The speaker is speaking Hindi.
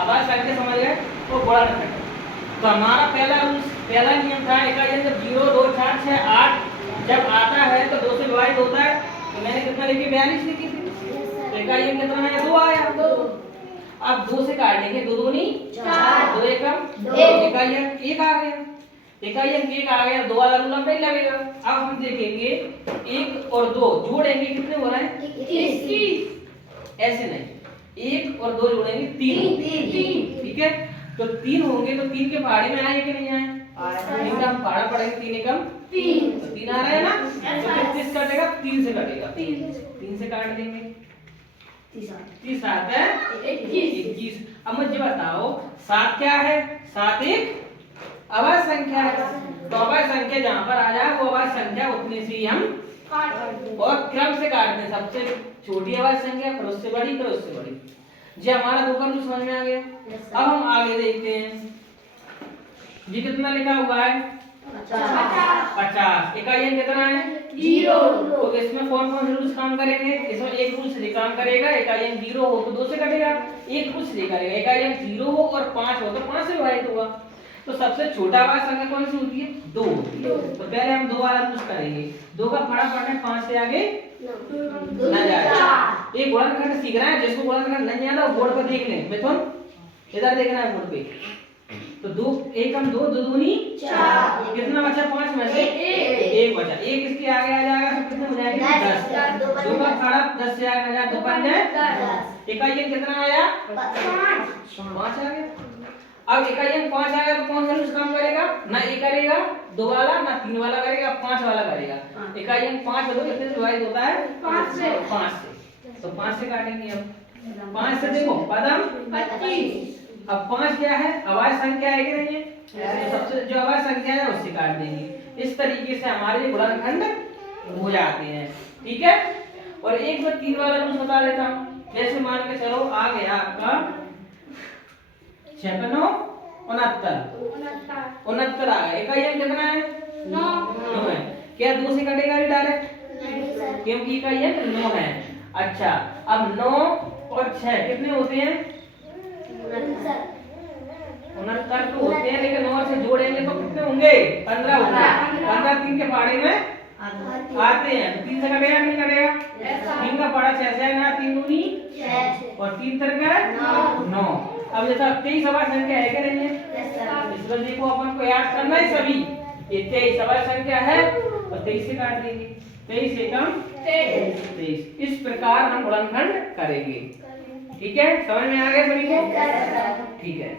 आवाज संख्या समझ गए वो गुणनखंड। तो हमारा पहला नियम था इकाई अंक जब 0 2 4 6 8 जब आता है तो 2 से विभाजित होता है। तो मैंने कितना लिखी 42 लिखी थी। तो इकाई अंक कितना है 2 आया। अब 2 से काटेंगे 2 दूनी 4 2 एकम 2 इकाई अंक 1 आ गया। इकाई अंक 1 आ गया 2 वाला रूल अब नहीं लगेगा। अब हम देखेंगे 1 और 2 जोड़ेंगे कितने हो रहे हैं 21। ऐसे नहीं 1 और 2 जोड़ेंगे 3 ठीक है। तो 3 होंगे तो 3 के पहाड़ी में आए कि नहीं आए 3 का हम पहाड़ा पढ़ेंगे 3 एकम 3 तो 3 आ रहा है ना। तो किस कटेगा 3 से कटेगा 3 से काट देंगे 30 7 है 21। अब मुझे बताओ 7 क्या है 7 एक अवयव संख्या है। तो अवयव संख्या जहां पर आ जाए वो अवयव संख्या उतने से ही हम और क्रम से काटते हैं। सबसे छोटी अवयव संख्या फिर उससे बड़ी फिर उससे बड़ी। जी हमारा दो क्रम समझ में आ गया। अब हम आगे देखते हैं जी कितना लिखा हुआ है 50 इकाई अंक कितना है 0। तो इसमें कौन कौन से रूल्स काम करेंगे। इसमें एक रूल से काम करेगा इकाई अंक 0 हो तो 2 से कटेगा। एक रूल से करेगा इकाई अंक 0 हो और 5 हो तो 5 से विभाजित होगा। तो सबसे छोटा अवयव संख्या कौन सी होती है 2 होती है। तो पहले हम 2 वाला रूल करेंगे 2 का फड़ा पढ़ने 5 से आगे ना जाएगा। एक गुणनखंड सीख रहा है जिसको गुणनखंड नहीं आता वो बोर्ड पर देख ले मिथुन इधर देखना है बोर्ड पे। तो 2 एकम 2 2 दूनी 4 कितना बचा 5 में से 1 बचा। 1 इसके आगे आ जाएगा तो कितने हो जाएंगे 10। 2 का फड़ा 10 से आगे ना जाए तो 5 10 इकाई अंक कितना आया 5 आ गया। अब इकाई अंक 5 आएगा तो कौन सा रूल काम करेगा ना ये करेगा 2 वाला ना 3 वाला करेगा 5 वाला करेगा। इकाई अंक 5 हो तो कितने से विभाजित होता है 5 से। तो 5 से काटेंगे। अब 5 से देखो पदम 25। अब 5 क्या है अवयव संख्या है कि नहीं है। तो सबसे जो अवयव संख्या है उससे काट देंगे। इस तरीके से हमारे गुणनखंड हो जाते हैं ठीक है। और एक बार 3 वाला रूल बता देता हूँ। जैसे मान के चलो आ गया आपका 56 69 आ गया। इकाई अंक कितना है 9 है। क्या 2 से कटेगा डायरेक्ट क्योंकि इकाई अंक 9 है। अच्छा अब 9 और 6 कितने होते हैं 69 तो होते हैं लेकिन 9 से जोड़ेंगे तो कितने होंगे 15 होंगे। 15 3 के पहाड़े में आते हैं तो 3 से कटेगा नहीं कटेगा 3 का पहाड़ा 6 से आएगा 3 दूनी 6 और 3 तिरका 9। अब जैसा 23 अवयव संख्या है कि नहीं है। इस बंदी को अपन को याद करना है सभी ये 23 अवयव संख्या है और 23 से काट देंगे 23 एकम 23। इस प्रकार हम गुणनखंड करेंगे ठीक है। समझ में आ गया सभी को ठीक है।